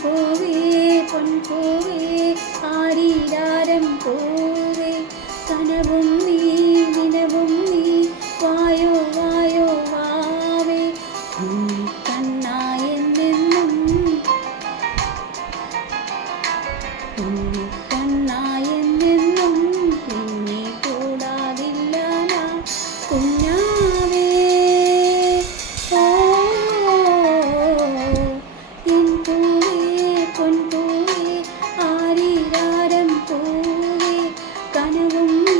പൂവേ പൊൻപൂവേ ആരീരാരം പൂവേ കനവും നീ നിലവും നീ വായോ വായോ വാവേ കണ്ണായെന്നെന്നും കണ്ണായെന്നെന്നും പിന്നെ കൂടാതില്ല കുഞ്ഞാവേ ഓ എൻ പൂവേ പൊൻപൂവേ ആരീരാരം പൂവേ കനവും നീ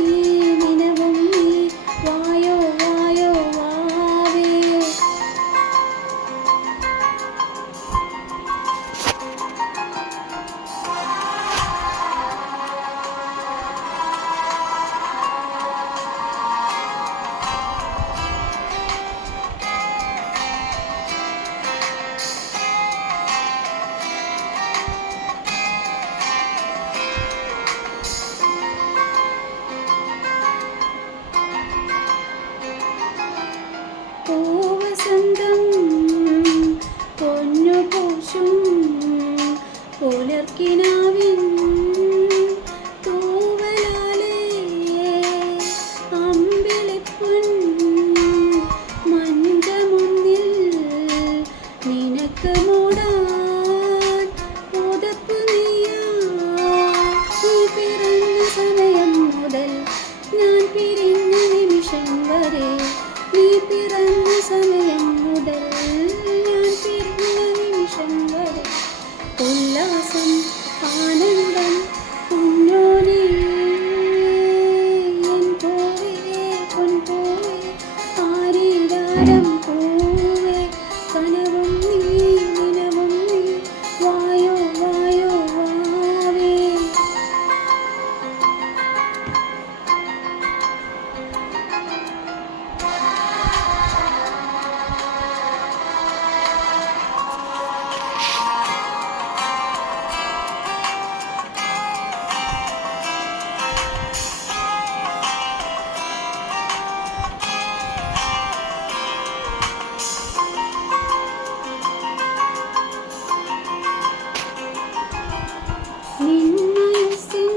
നിലവും നീ വായോ വായോ വാവേ പൂവസന്തം പൊന്നു പൂശും പുലർക്കിനാവിൻ തൂവലാലേ അമ്പിളിപ്പൊൻ മഞ്ചമുന്നിൽ നിനക്ക് മൂടാൻ പുതപ്പു നീയാ നീ പിറന്ന സമയം മുതൽ ഞാൻ പിരിഞ്ഞ നിമിഷം വരെ നീ പിറന്ന സമയം മുതൽ ഞാൻ പിരിഞ്ഞ നിമിഷം വരെ ഉല്ലാസം ആനന്ദം കുഞ്ഞോനേ എൻ പൂവേ പൊൻപൂവേ ആരീരാരം പൂവേ കനവും നീ നിലവും നീ വായോ വായോ വാവേ നിന്മനസ്സിൻ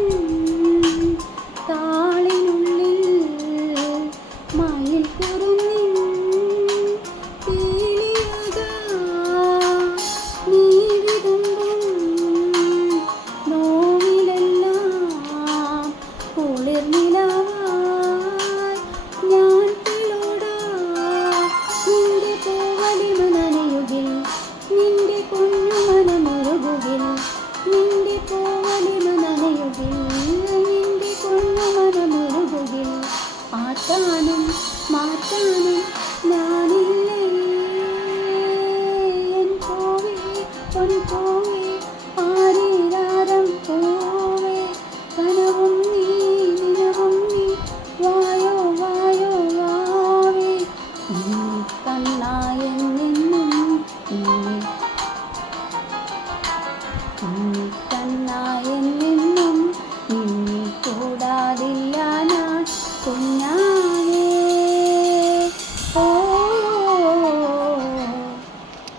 താളിനുള്ളിൽ മയിൽ കുറുന്നിൻ പീലിയകാ നീ വിതുമ്പും നോവിലെല്ലാം കുളിർനിലാവായി ഞാൻ തിലോടാ നിന്റെ പൂവലിമ നനയുകിൽ നിന്റെ കുഞ്ഞു മനമൊരുകുകിൽ നിന്റെ പൂവലിമ നനയുകിൽ നിന്റെ കുഞ്ഞു മനമൊരുകുകിൽ ആറ്റാനും മാറ്റാനും ഞാനില്ലേ എൻ പൂവേ പൊൻപൂവേ ആരീരാരം പൂവേ കനവും നീ നിലവും നീ വായോ വായോ വാവേ കണ്ണായെന്നെന്നും കണ്ണായെന്നെന്നും നിന്നെ കൂടാതില്ല ഞാൻ കുഞ്ഞാ